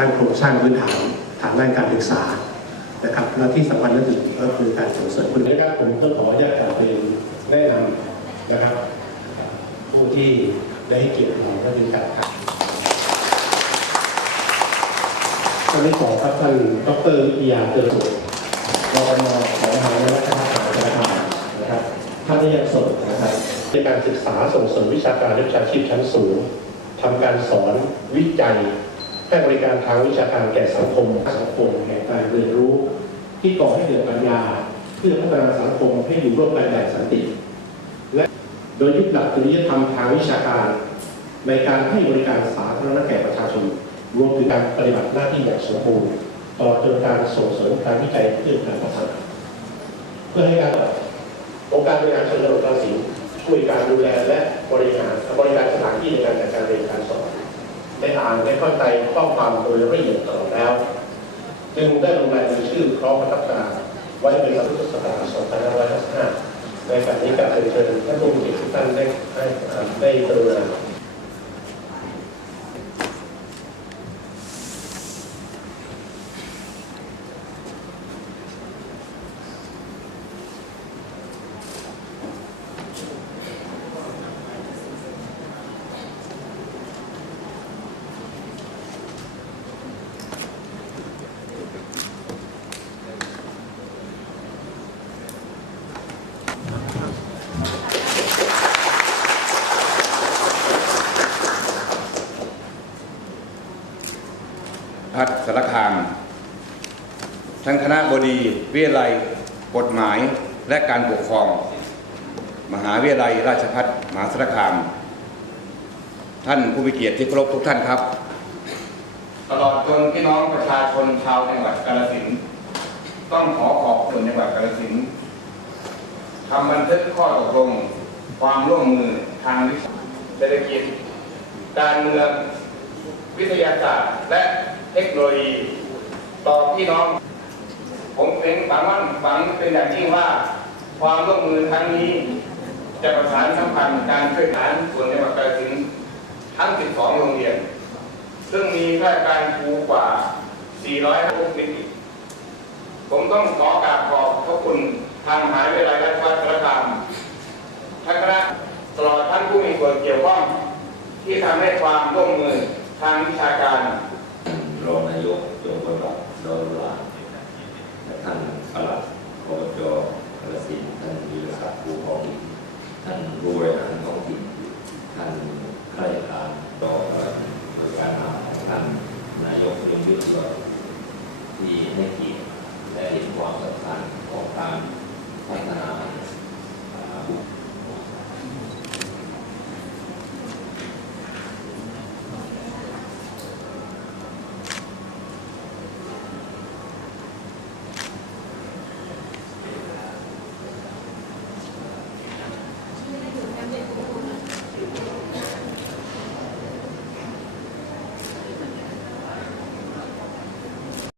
ร้างโครงสร้างพื้นฐานทางด้านการศึกษานะครับและที่สำคัญที่สุดก็คือการส่งเสริมคุณนะครับผมต้องขออนุญาตกราบเรียนแนะนำนะครับ ผู้ที่ได้ให้เกียรติผมก็คือการครับท่านที่สอครับท่านดรวิยาเกิดสุขรองนของมหาวิทยาลัยราชภัฏมหาวิทยาลัยนะครับท่านได้ยังสดนะครับในการศึกษาส่งเสริมวิชาการและวิชาชีพชั้นสูงทำการสอนวิจัย ให้บริการทางวิชาการแก่สังคมสังคมแห่งการเรียนรู้ ที่ก่อให้เกิดปัญญา เพื่อพัฒนาสังคมให้อยู่ร่วมกันอย่างสันติ และโดยยึดหลักจริยธรรมทางวิชาการ ในการให้บริการสาธารณะแก่ประชาชนรวมถึงการปฏิบัติหน้าที่อย่างสมบูรณ์ตลอดจนการส่งเสริมการวิจัยเพื่อการพัฒนาเพื่อให้การองค์การบริหารส่วนจังหวัดกาฬสินธุ์ช่วยการดูแลและบริ ได้อ่านได้เข้าใจข้อความโดยละเอียดตลอดแล้ว จึงได้ลงรายชื่อพร้อมประทับตาไว้เป็นพระพุทธศักราช2555ในการนี้การเชิญท่านผู้มีเกียรติทุกท่านได้ได้อ่าได้กรุณา พัฒสารคามท่านคณะบดีวิทยาลัยกฎหมายและการปกครอง มหาวิทยาลัยราชภัฏมหาสารคาม ท่านผู้มีเกียรติที่เคารพทุกท่านครับ ตลอดจนพี่น้องประชาชนชาวจังหวัดกาฬสินธุ์ต้องขอขอบคุณจังหวัดกาฬสินธุ์ทำบันทึกข้อตกลง ความร่วมมือทางวิชาเศรษฐกิจ การเมืองวิทยาศาสตร์และ เทคโนโลยี ต่อพี่น้อง ผมเป็นฝังมั่นฝังเป็นอย่างยิ่งว่า ความร่วมมือครั้งนี้ จะประสานสัมพันธ์การช่วยเหลือส่วนจังหวัดกาฬสินทั้ง 12 โรงเรียน ซึ่งมีข้าราชการครูกว่า 400คนนิติผมต้องขอกราบขอบพระคุณทางมหาวิทยาลัยราชภัฏสารคามทั้งคณะตลอดท่านผู้มีส่วนเกี่ยวข้อง ที่ทำให้ความร่วมมือทางวิชาการ รองนายกโยมประดับดอนลานและท่านสลัดอบจร